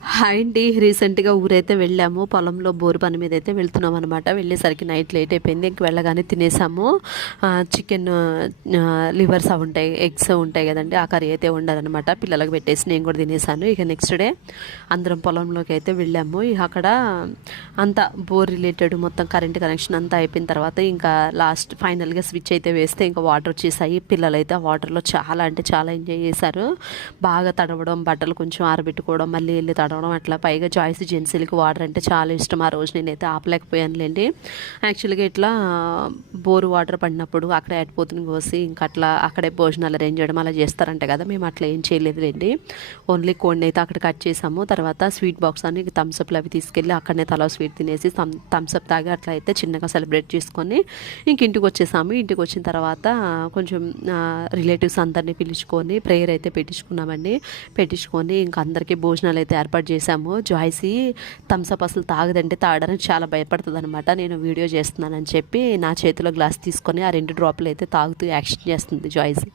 Hi అండి. రీసెంట్‌గా ఊరైతే వెళ్ళాము. పొలంలో బోరు పని మీద అయితే వెళ్తున్నాం అనమాట. వెళ్ళేసరికి నైట్ లేట్ అయిపోయింది. ఇంక వెళ్ళగానే తినేసాము. చికెన్ లివర్స్ అవి ఉంటాయి, ఎగ్స్ ఉంటాయి కదండీ! ఆ కర్రీ అయితే వండారనమాట. పిల్లలకు పెట్టేసి నేను కూడా తినేసాను. ఇక నెక్స్ట్ డే అందరం పొలంలోకి అయితే వెళ్ళాము. ఇక అక్కడ అంతా బోర్ రిలేటెడ్ మొత్తం కరెంట్ కనెక్షన్ అంతా అయిపోయిన తర్వాత ఇంకా లాస్ట్ ఫైనల్‌గా స్విచ్ అయితే వేస్తే ఇంకా వాటర్ వచ్చేసాయి. పిల్లలైతే ఆ వాటర్‌లో చాలా అంటే చాలా ఎంజాయ్ చేశారు. బాగా తడవడం, బట్టలు కొంచెం ఆరబెట్టుకోవడం, మళ్ళీ వెళ్ళి తడవడం, అట్లా. పైగా జాయ్స్ జెంట్స్‌లకి వాటర్ అంటే చాలా ఇష్టం. ఆ రోజు నేనైతే ఆపలేకపోయానులేండి. యాక్చువల్‌గా ఇట్లా బోరు వాటర్ పడినప్పుడు అక్కడే అటుపోతుని కోసి ఇంకా అట్లా అక్కడే భోజనాలు అరేంజ్ చేయడం అలా చేస్తారంట కదా! మేము అట్లా ఏం చేయలేదులేండి. ఓన్లీ కోడిని అయితే అక్కడ కట్ చేసాము. తర్వాత స్వీట్ బాక్స్ అని థమ్స్అప్లు అవి తీసుకెళ్ళి అక్కడనే తలా స్వీట్ తినేసి థమ్స్అప్ తాగి అట్లా అయితే చిన్నగా సెలబ్రేట్ చేసుకొని ఇంక ఇంటికి వచ్చేసాము. ఇంటికి వచ్చిన తర్వాత కొంచెం రిలేటివ్స్ అందరినీ పిలుచుకొని ప్రేయర్ అయితే పెట్టించుకున్నామండి. పెట్టించుకొని ఇంక అందరికీ భోజనాలు అయితే ఏర్పాటు చేశాము. జాయ్సీ థమ్స్అప్ అసలు తాగదంటే తాగడానికి చాలా భయపడుతుంది అనమాట. నేను వీడియో చేస్తున్నానని చెప్పి నా చేతిలో గ్లాస్ తీసుకొని ఆ 2 డ్రాపులు అయితే తాగుతూ యాక్షన్ చేస్తుంది జాయ్సీ.